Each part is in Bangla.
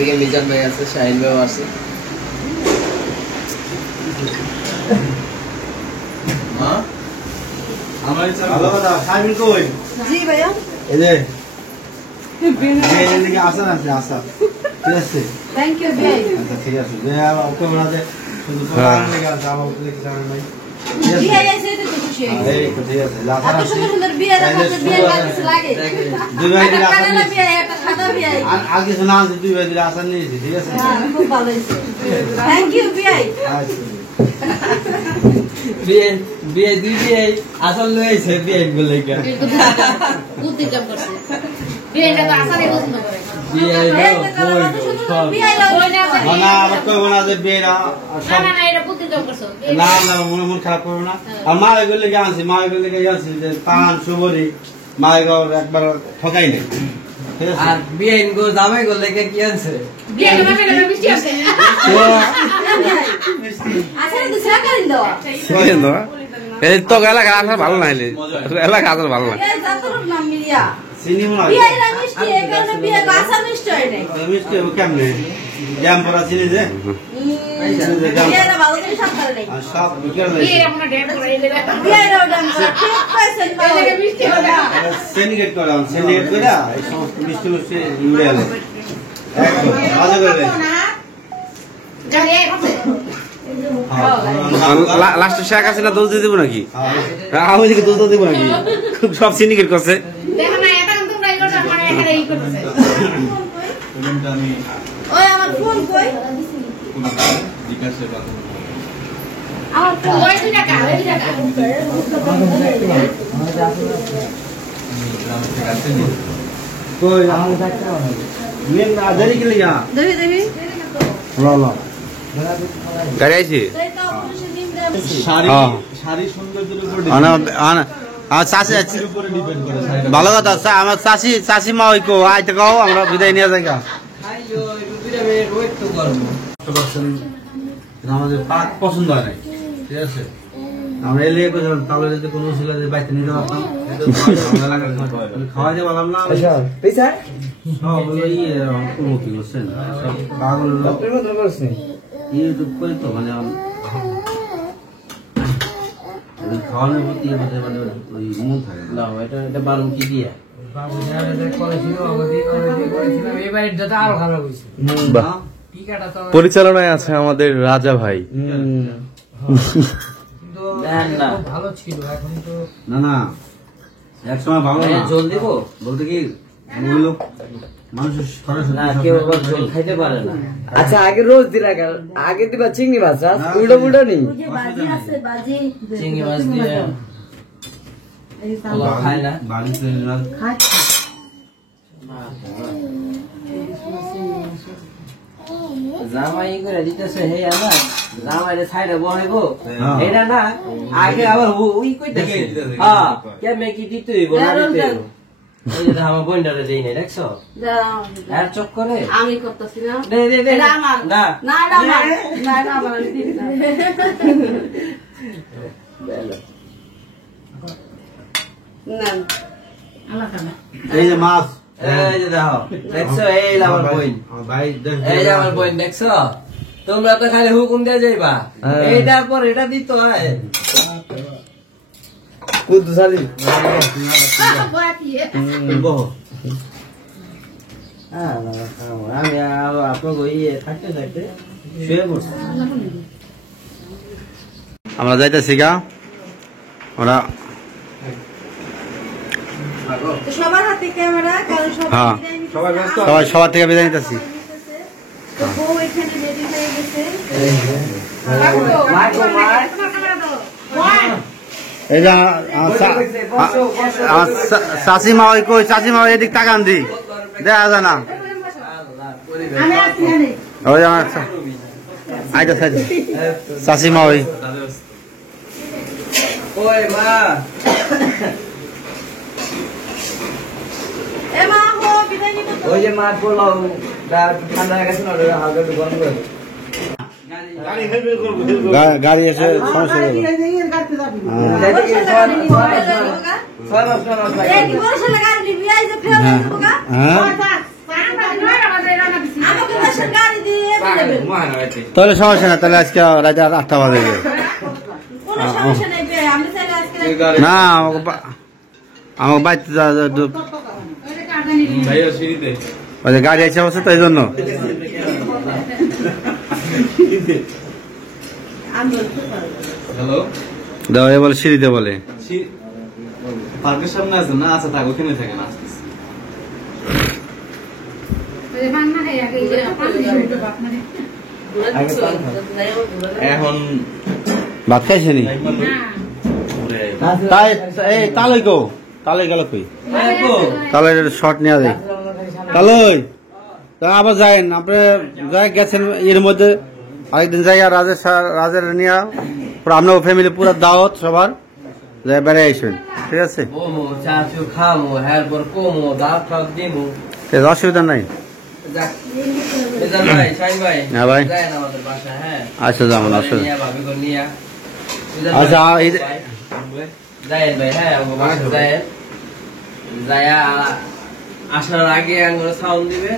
এদিকে মিজান ভাই আছে, শাহিন ভাই আছে। মা আমার ইচ্ছা ভালো কথা। শাহিন কই? জি ভাইয়া। এই যে এই দিকে আসেন আছে আসা। ঠিক আছে। থ্যাংক ইউ ভাই। আচ্ছা ঠিক আছে। যে ওকে বলাতে শুধু তোমার লাগে আছে আমার উপরে কি জানেন ভাই? বিয়ে এসে তো খুশি হই। এই তো ঠিক আছে। লাফা আছে। সুন্দর সুন্দর বিয়ে রাখতে বিয়ে লাগছে লাগে। দুই ভাই দিলে আসেন নি। বিয়ে একটা খাতা বিয়ে। আর কিছু না আছে দুই ভাই দিলে আসেন নি, ঠিক আছে? হ্যাঁ খুব ভালো হইছে। থ্যাংক ইউ বিয়ে। আচ্ছা। বিয়ে বিয়ে দুই বিয়ে আসল লইছে বিয়ে বলে কি। বুদ্ধি কাম করছে। বিয়েটা তো আসারে পছন্দ করে। বিয়ে না আমার কইব না যে বিয়ে না না এটা বুদ্ধি কাম করছো। না না মন খারাপ করব না। আর মা এগুলো লেগে আনছি, মা এগুলো লেগে আনছি যে পান সুবরি মা এগুলো একবার ঠকাই নাই। ঠিক আছে। আর বিয়ে গো জামাই গো লেগে কি আনছে? বিয়ে না মানে মিষ্টি আছে। আসারে তো সাকারিন দাও। সাকারিন দাও। এই তো এলাকা আসা ভালো নাইলে। এলাকা আসা ভালো না। এই জাতর নাম মিলিয়া। চিনি মনে হয়। বিয়ে না মিষ্টি এই কারণে বিয়ে গাছা মিষ্টি হয় নাই। মিষ্টি কেমনে? জাম পড়া চিনি যে। বিয়ে না ভালো করে সাত করে নাই। আর সব বিকেল নাই। বিয়ে আমরা ড্যাম করে এই জায়গা। বিয়ে না ড্যাম করে ঠিক পাইছেন না। এই জায়গা মিষ্টি হবে। সিন্ডিকেট করাম, সিন্ডিকেট কইরা এই সমস্ত মিষ্টি মিষ্টি ইউরে আলে। একদম ভালো করে। জানি এই হচ্ছে। লাস্টে শেখ হাসিনা দোষ দিয়ে দেবো নাকি? আমি দিকে দোষ দেবো নাকি? সব সিন্ডিকেট করছে। দেখো না এটা কিন্তু ট্রাই করছ মানে এখানে এই করতেছে। ওই আমার ফোন কই? জিজ্ঞাসা কর। আমার ফোন ওই 2 টাকা, ওই 2 টাকা। কই আমার কাছে না। মেন না দেরি কি লিয়া? দেরি দেরি। লা লা। গাড়ি আইছি? শাড়ি শাড়ি সৌন্দর্যের উপর ভালো কথা। আমার চাষি মা ওই আইতে কও আমরা বিদায় নিয়ে যাই। আমাদের পাক পছন্দ হয় নাই, ঠিক আছে? আমরা এলে তাহলে যদি কোনো ছিল যে বাইতে নিতে পারতাম খাওয়াইতে পারলাম না। কি করছেন পাগল ইউটিউব করে তো মানে খাওয়ানোর প্রতি মানে ওই মন থাকে না। এটা এটা বারণ কি দিয়ে পরিচালনায় আছে আমাদের রাজা ভাই। ভালো ছিল এখন তো না না এক সময় ভালো জল দিব বলতে কি খাইতে পারে না। আচ্ছা আগে রোজ দিলা আগে দিবা চিংড়ি মাছ উল্টো উল্টো নেই চিংড়ি মাছ দিয়ে খায় না বাড়িতে জামাই করে দিতেছে হে আমার জামাইরে সাইডে বহাইব এটা না আগে আবার ওই কইতেছে হ্যাঁ কেমনে কি দিতে হইব না দিতে হইব। এই যে আমার বইন্ডারে দেই নাই দেখছো আর চক করে আমি করতেছি না দে দে দে না না না না না না আমার দিবি না না আল্লাহ তাআলা এই যে মাছ এই যে দাও দেখছো এই আমার বইন ভাই এই যে আমার বইন দেখছো তোমরা তো খালি হুকুম দিয়ে যাইবা এইটার পর এটা দিতে হয় কুদ সালি আমি আপনাকে ইয়ে থাকতে থাকতে শুয়ে পড়ছি। আমরা যাইতেছি গা ওরা সবার হাতে ক্যামেরা কারণ সবাই সবার থেকে বিদায় নিতেছি। বউ এখানে রেডি হয়ে গেছে। এই যে চাষিমা ওই কই চাষিমা এদিক তাকান দি দেখা যায় না ওই আমার আইটা চাষিমা ওই মা ওই যে মাছ পোলাও ঠান্ডা হয়ে গেছে না হালকা একটু গরম করে গাড়ি এসে সমস্যা গাড়ি দিয়ে দেবেন। তাহলে সমস্যা না, তাহলে আজকে রাতে 8টা বাজে কোনো সমস্যা নাই বে, আমি চাইলে আজকে না আমাকে বাড়িতে ওই যে গাড়ি আছে অবস্থা, তাই জন্য আমি বলতে পারবো। হ্যালো, দাও এ বলে সিঁড়িতে বলে পার্কের সামনে আছে না? আচ্ছা থাক, ওখানে থাকে না। এখন ভাত খাইছে নি তাই এই তালই কো তালই গেল কই তালই শর্ট নেওয়া যায় তালই তা আবার যাইন আপনি যাই গেছেন এর মধ্যে আরেকদিন যাই আর রাজের নিয়ে পুরো আপনার ফ্যামিলি পুরো দাওয়াত সবার যাই বেড়ে আসবেন, ঠিক আছে? মোমো চাচু খামো হ্যারপর কমো দাঁত ফাঁক দিমো। ঠিক আছে, অসুবিধা নাই। যাক বেজান ভাই শাইন ভাই হ্যাঁ ভাই, যায় না আমাদের বাসা। হ্যাঁ আচ্ছা যেমন আসলে নিয়া ভাবি করে নিয়া আচ্ছা এই যায় ভাই। হ্যাঁ আমার বাসা যায় যায়া আসার আগে আঙ্গুর সাউন্ড দিবে,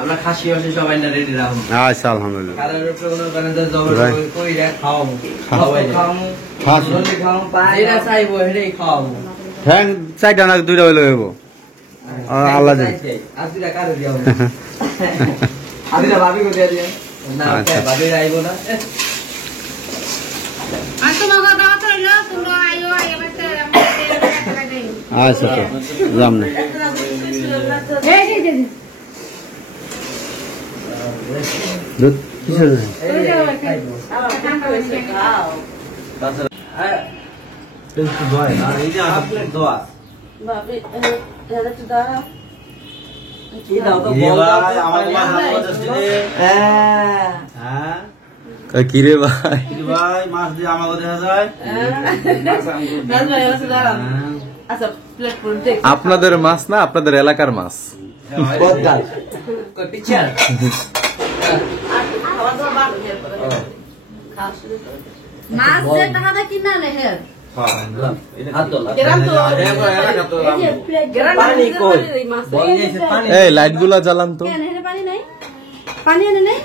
আমরা খাসি বাসি সবাই না রেডি রাখবো। আচ্ছা আলহামদুলিল্লাহ। কারণ কোনো কারণে জবর ভাই। কইরা খাওয়াবো খাস যেটা চাইবো সেটাই খাওয়াবো। ঠ্যাং চারটা না দুইটা হইলে হইব আল্লাহ দিন। আজকে কারে দিও আদিরা ভাবি কো দিয়া দিও না আচ্ছা। ভাবি আইবো না আচ্ছা তো যাম না দুধ কিসের দুধ? ভাবি একটু দাঁড়াও। কি দাও তো ইয়ে বল ভাই, দাও আমার তো। মাছ ভালো করতেছে রে। হ্যাঁ হ্যাঁ কি রে ভাই? কি ভাই, মাছ দিয়ে আমাকে দেখা যায়। আচ্ছা প্লেট পুরো দেখ। আপনাদের মাছ না, আপনাদের এলাকার মাছ। বদগাল কই পিচার খাওয়া দাওয়া বাদ দিয়ে পরে খাওয়া শুরু করে দে। মাছ যে টাকাটা কিনা নে হে হাত দোলা গ্রাম তো এলাকা তো এই যে প্লেট গ্রাম পানি কই মাছ বল দিয়েছে পানি এই লাইট গুলা জ্বালান তো। কেন এনে পানি নাই? পানি এনে নেই?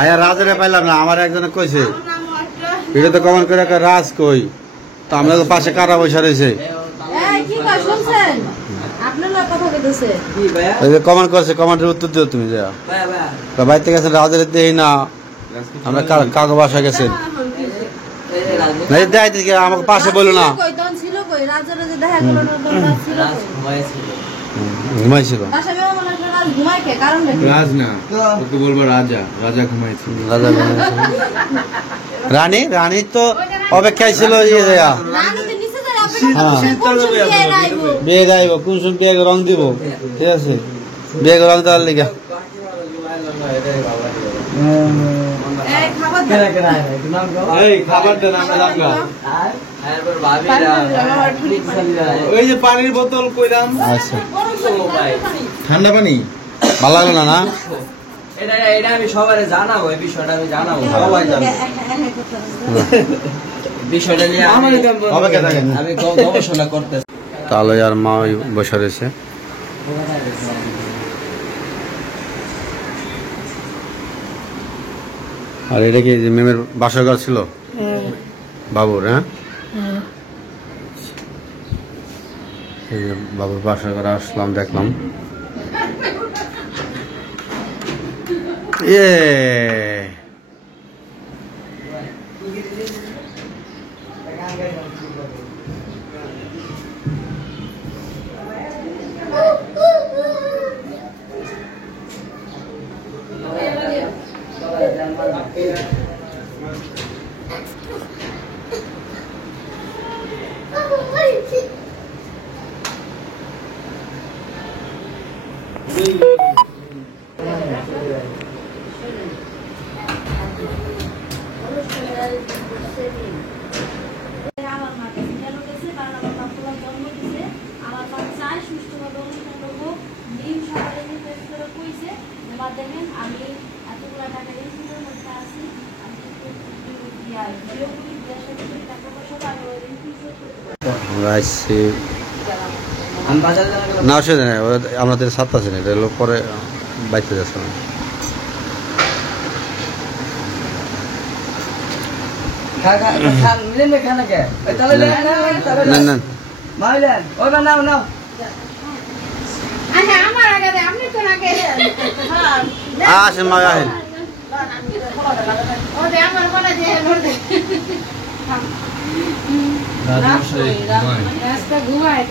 আয়া রাজরে পাইলাম না, আমার একজনে কইছে এটা তো কমন করে একটা রাজ কই, তো আমাদের পাশে কারা বসে রয়েছে, এই কি কই শুনছেন? আপনার লোক কথা কইতেছে। কি ভাইয়া ওই যে কমেন্ট করছে, কমেন্টের উত্তর দিও তুমি যা ভাইয়া বাড়িতে গেছেন রাজের দেই না, আমরা কাকু বাসা গেছেন না দেয় আমাকে পাশে বললো না, কই তখন ছিল কই রাজার যে দেখা করলো না দরকার ছিল রাজ কই? ঘুমাইছিল ঘুমাইছিল বাসা বেরো মনে হয় রাজ ঘুমায় কে কারণ নাকি? রাজ না, তোকে বলবো রাজা। রাজা ঘুমাইছে। রাজা ঘুমাইছিল। রানী রানী তো অপেক্ষায় ছিল ইয়ে দেয়া রানী তো নিচে যায় অপেক্ষা হ্যাঁ। করছে কোন সময় বিয়ে আইবো। বিয়ে যাইব কোন সময় বিয়ে রং দিব, ঠিক আছে বিয়ে রং দেওয়ার লিগা এই খাবার দে। এই খাবার দেন, আমরা যাবো। এরপর ভাবিরা ওই যে পানির বোতল কইলাম। আচ্ছা ঠান্ডা পানি। ভালো লাগলো না না এটা আমি সবারে জানাবো, এই বিষয়টা আমি জানাবো, সবাই জানবো বিষয়টা নিয়ে অপেক্ষা থাকেন আমি গবেষণা করতেছি। তাহলে আর মা ওই বসে রয়েছে, আর এটা কি যে মেমের বাসা ঘর ছিল বাবুর? হ্যাঁ এই যে বাবুর বাসা ঘরে আসলাম, দেখলাম ইয়ে আমার মা কাছে কেন গেছে? কারণ আমার মা তোমার জন্ম দিছে, আমার মা চায় সুষ্ঠুভাবে অনুষ্ঠান করবো। ডিম সকালে রিকোয়েস্ট করে কইছে যে মা দেখেন আমি এতগুলা টাকা রেজিস্টারের মধ্যে আছি, আমি কিন্তু বিয়েগুলি বিয়ের সাথে করে টাকা পয়সা তো আমি ওই দিন পরিশোধ করতে পারবো। আমরা আসছি আমি বাজারে জানা গেলাম না, অসুবিধা নেই, আমাদের সাত আছে না, এটা হলো পরে বাইতে যাচ্ছে না। নেন নেন আচ্ছা আমার আগে দে, আপনি তো আগে আসেন মা আসেন। ও দে আমার বলা যে রাস্তা ঘুমায়